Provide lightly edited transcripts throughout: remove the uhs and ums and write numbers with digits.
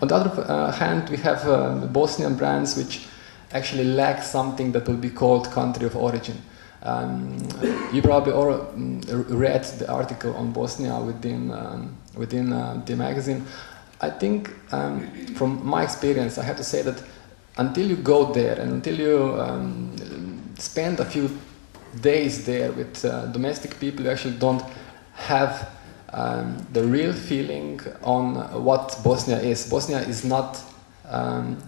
On the other hand, we have Bosnian brands which actually lack something that would be called country of origin. You probably all read the article on Bosnia within the magazine. I think, from my experience, I have to say that until you go there and until you spend a few days there with domestic people, you actually don't have the real feeling on what Bosnia is. Bosnia is not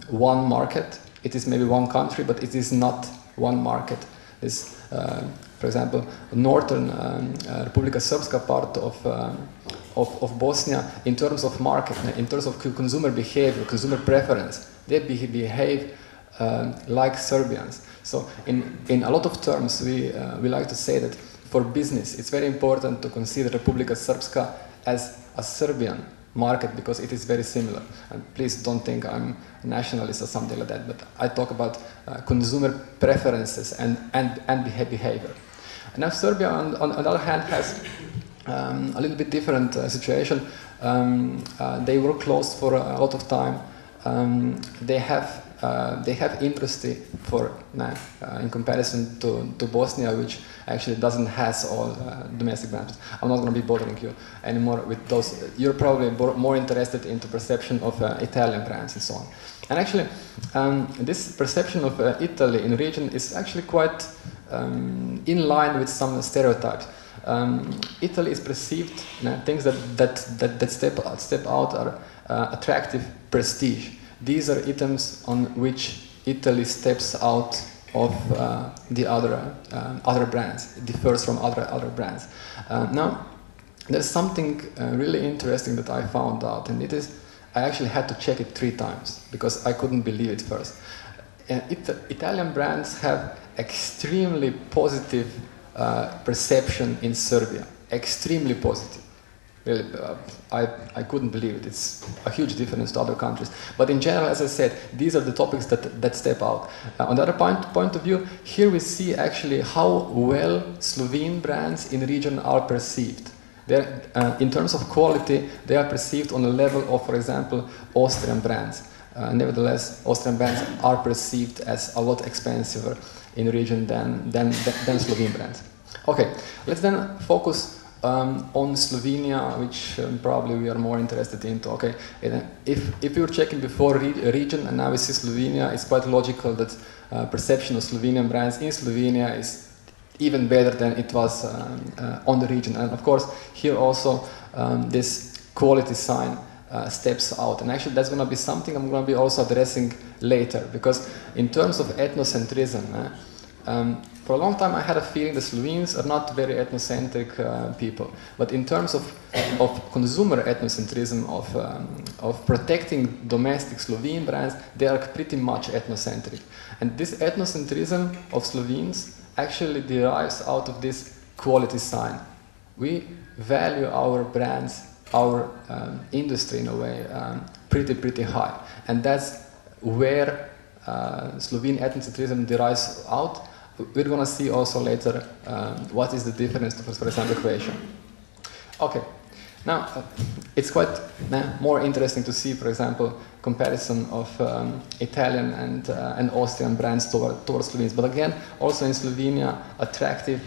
one market. It is maybe one country, but it is not one market. It's, for example, northern Republika Srpska part of Bosnia, in terms of market, in terms of consumer behavior, consumer preference, they behave like Serbians. So in a lot of terms, we like to say that for business, it's very important to consider Republika Srpska as a Serbian market because it is very similar. And please don't think I'm a nationalist or something like that, but I talk about consumer preferences and behavior. And now Serbia, on the other hand, has a little bit different situation. They were closed for a lot of time. They have industry for in comparison to Bosnia, which actually doesn't has all domestic brands. I'm not going to be bothering you anymore with those. You're probably more interested into perception of Italian brands and so on. And actually, this perception of Italy in the region is actually quite in line with some stereotypes. Italy is perceived, things that step out are attractive prestige. These are items on which Italy steps out of the other brands. It differs from other brands. Now, there's something really interesting that I found out, and it is, I actually had to check it 3 times because I couldn't believe it first. Italian brands have extremely positive perception in Serbia. Extremely positive. Really, I couldn't believe it. It's a huge difference to other countries. But in general, as I said, these are the topics that step out. On the other point of view, here we see actually how well Slovene brands in the region are perceived. In terms of quality, they are perceived on the level of, for example, Austrian brands. Nevertheless, Austrian brands are perceived as a lot expensive in the region than Slovene brands. Okay, let's then focus on Slovenia, which probably we are more interested into. Okay, if you were checking before region and now we see Slovenia, it's quite logical that perception of Slovenian brands in Slovenia is even better than it was on the region. And of course, here also this quality sign steps out. And actually, that's going to be something I'm going to be also addressing later, because in terms of ethnocentrism, for a long time I had a feeling the Slovenes are not very ethnocentric people. But in terms of consumer ethnocentrism, of protecting domestic Slovene brands, they are pretty much ethnocentric. And this ethnocentrism of Slovenes actually derives out of this quality sign. We value our brands, our industry in a way, pretty high. And that's where Slovene ethnocentrism derives out. We're going to see also later what is the difference to, for example, Croatia. Okay, now it's quite more interesting to see, for example, comparison of Italian and Austrian brands towards Slovenes. But again, also in Slovenia, attractive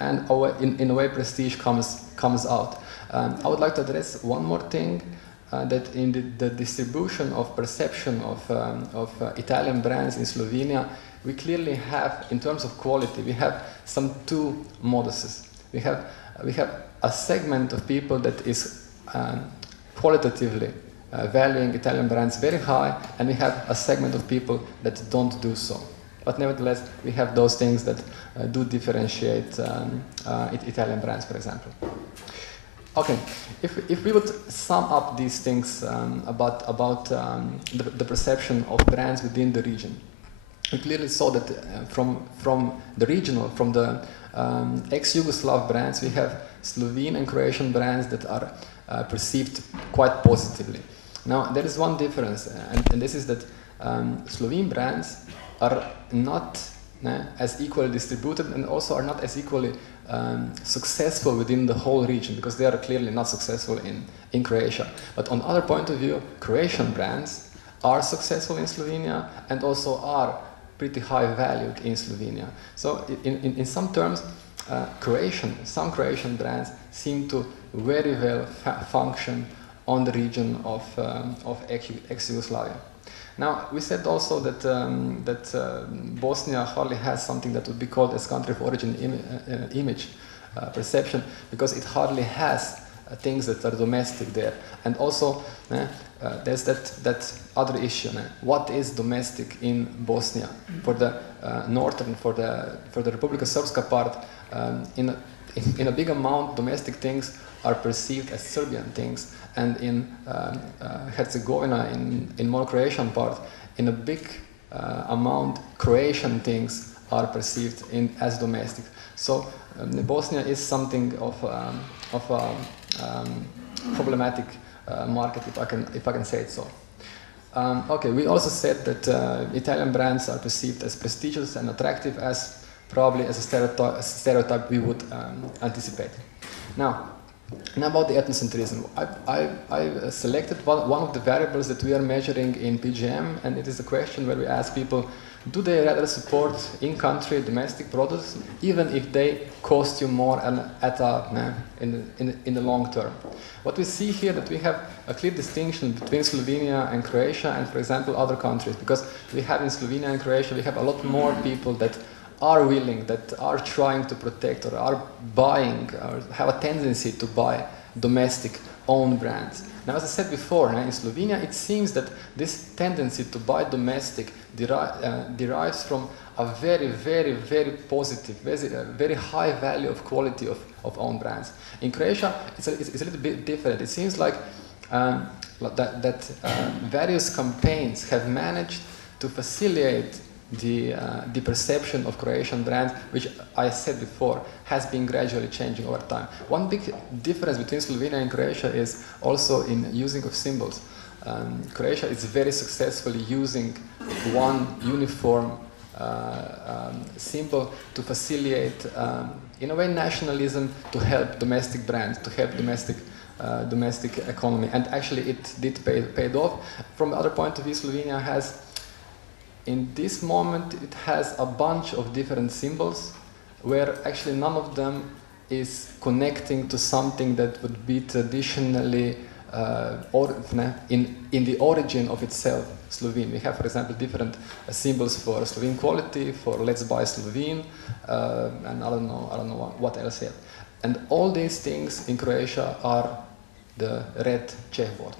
and in a way prestige comes out. I would like to address one more thing, that in the distribution of perception of Italian brands in Slovenia, we clearly have, in terms of quality, we have some 2 moduses. We have a segment of people that is qualitatively valuing Italian brands very high, and we have a segment of people that don't do so. But nevertheless, we have those things that do differentiate Italian brands, for example. Okay, if we would sum up these things about the perception of brands within the region, we clearly saw that from the regional, from the ex-Yugoslav brands, we have Slovene and Croatian brands that are perceived quite positively. Now, there is one difference, and this is that Slovene brands are not as equally distributed and also are not as equally successful within the whole region, because they are clearly not successful in Croatia. But on the other point of view, Croatian brands are successful in Slovenia and also are pretty high valued in Slovenia. So in some terms, some Croatian brands seem to very well function on the region of ex-Yugoslavia. Now, we said also that Bosnia hardly has something that would be called as country of origin image perception, because it hardly has things that are domestic there. And also, there's that other issue. What is domestic in Bosnia? For the northern, for the Republika Srpska part, in a big amount, domestic things are perceived as Serbian things, and in Herzegovina, in more Croatian part, in a big amount, Croatian things are perceived as domestic. So Bosnia is something of a problematic market, if I can say it so. Okay, we also said that Italian brands are perceived as prestigious and attractive, as probably as a stereotype we would anticipate. Now about the ethnocentrism. I selected one of the variables that we are measuring in PGM, and it is a question where we ask people, do they rather support in-country domestic products, even if they cost you more in the long term? What we see here, that we have a clear distinction between Slovenia and Croatia and, for example, other countries, because we have in Slovenia and Croatia, we have a lot more people that are willing, that are trying to protect or are buying or have a tendency to buy domestic owned brands. Now, as I said before, in Slovenia it seems that this tendency to buy domestic derives from a very, very, very positive, very high value of quality of own brands. In Croatia it's a little bit different. It seems like various campaigns have managed to facilitate the perception of Croatian brands, which I said before has been gradually changing over time. One big difference between Slovenia and Croatia is also in using of symbols. Croatia is very successfully using one uniform symbol to facilitate, in a way, nationalism, to help domestic brands, to help domestic economy, and actually it did paid off. From the other point of view, Slovenia has, in this moment, it has a bunch of different symbols where actually none of them is connecting to something that would be traditionally in the origin of itself Slovene. We have, for example, different symbols for Slovene quality, for let's buy Slovene, and I don't know what else yet. And all these things in Croatia are the red Czech board.